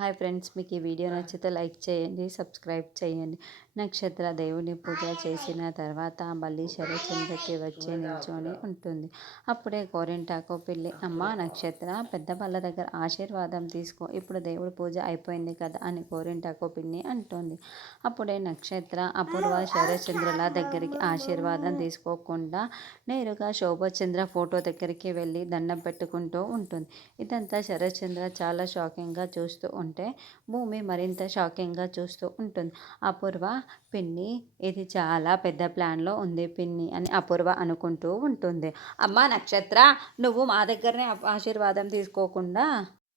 Hi friends, మీకు ఈ video నచ్చితే లైక్ చేయండి, సబ్స్క్రైబ్ చేయండి. నక్షత్ర దేవుని పూజ చేసిన తర్వాత మళ్ళీ శరచంద్రకి వచ్చి నిల్చొని ఉంటుంది. అప్పుడే గోరింటాకు పిల్లి, అమ్మ నక్షత్ర, పెద్ద వాళ్ళ దగ్గర ఆశీర్వాదం తీసుకో, ఇప్పుడు దేవుడి పూజ అయిపోయింది కదా అని గోరింటాకు పిల్లి అంటుంది. అప్పుడే నక్షత్ర అపూర్వ శరచంద్రుల దగ్గరికి ఆశీర్వాదం తీసుకోకుండా నేరుగా శోభచంద్ర ఫోటో దగ్గరికి వెళ్ళి దండం పెట్టుకుంటూ ఉంటుంది. ఇదంతా శరత్చంద్ర చాలా షాకింగ్గా చూస్తూ ఉంటే భూమి మరింత షాకింగ్గా చూస్తూ ఉంటుంది. అపూర్వ, పిన్ని ఇది చాలా పెద్ద ప్లాన్లో ఉంది పిన్ని అని అపూర్వ అనుకుంటూ ఉంటుంది. అమ్మ నక్షత్ర, నువ్వు మా దగ్గరనే ఆశీర్వాదం తీసుకోకుండా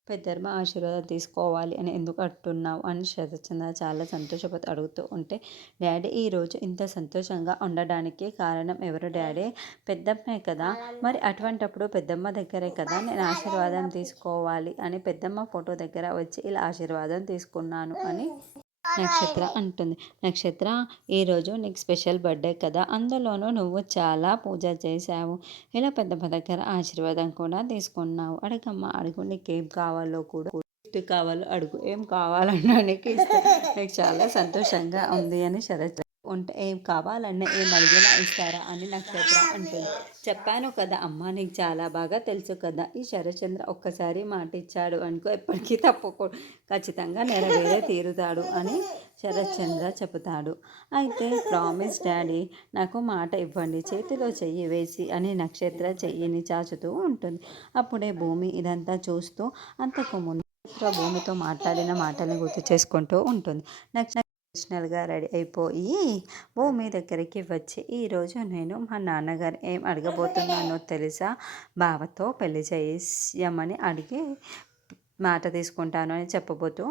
పెద్దమ్మ ఆశీర్వాదం తీసుకోవాలి అని ఎందుకు అంటున్నావు అని శరత్చంద్ర చాలా సంతోషపడి అడుగుతూ ఉంటే, డాడీ ఈరోజు ఇంత సంతోషంగా ఉండడానికి కారణం ఎవరు డాడీ? పెద్దమ్మే కదా. మరి అటువంటప్పుడు పెద్దమ్మ దగ్గరే కదా నేను ఆశీర్వాదం తీసుకోవాలి అని పెద్దమ్మ ఫోటో దగ్గర వచ్చి ఇలా ఆశీర్వాదం తీసుకున్నాను అని నక్షత్ర అంటుంది. నక్షత్ర, ఈరోజు నీకు స్పెషల్ బర్త్డే కదా, అందులోనూ నువ్వు చాలా పూజ చేశావు, ఇలా పెద్దమ్మ దగ్గర ఆశీర్వాదం కూడా తీసుకున్నావు. అడగమ్మ, అడుగు, నీకేం కావాలో కూడా గిఫ్ట్ కావాలో అడుగు, ఏం కావాలన్నా నీకు ఇస్తా, నాకు చాలా సంతోషంగా ఉంది అని శరత్ ఉంటే, ఏం కావాలన్నా ఏం అడిగినా ఇస్తారా అని నక్షత్ర అంటుంది. చెప్పాను కదా అమ్మ, నీకు చాలా బాగా తెలుసు కదా, ఈ శరత్చంద్ర ఒక్కసారి మాట ఇచ్చాడు అనుకో ఎప్పటికీ తప్పకూడదు, ఖచ్చితంగా నెరవేరే తీరుతాడు అని శరత్చంద్ర చెబుతాడు. అయితే ప్రామిస్ డాడీ, నాకు మాట ఇవ్వండి, చేతిలో చెయ్యి వేసి అని నక్షత్ర చెయ్యిని చాచుతూ ఉంటుంది. అప్పుడే భూమి ఇదంతా చూస్తూ అంతకు ముందు భూమితో మాట్లాడిన మాటల్ని గుర్తు చేసుకుంటూ ఉంటుంది. ట్రెడిషనల్గా రెడీ అయిపోయి భూమి దగ్గరికి వచ్చి, ఈరోజు నేను మా నాన్నగారు ఏం అడగబోతున్నానో తెలుసా, బావతో పెళ్లి చేయమని అడిగి మాట తీసుకుంటాను అని చెప్పబోతూ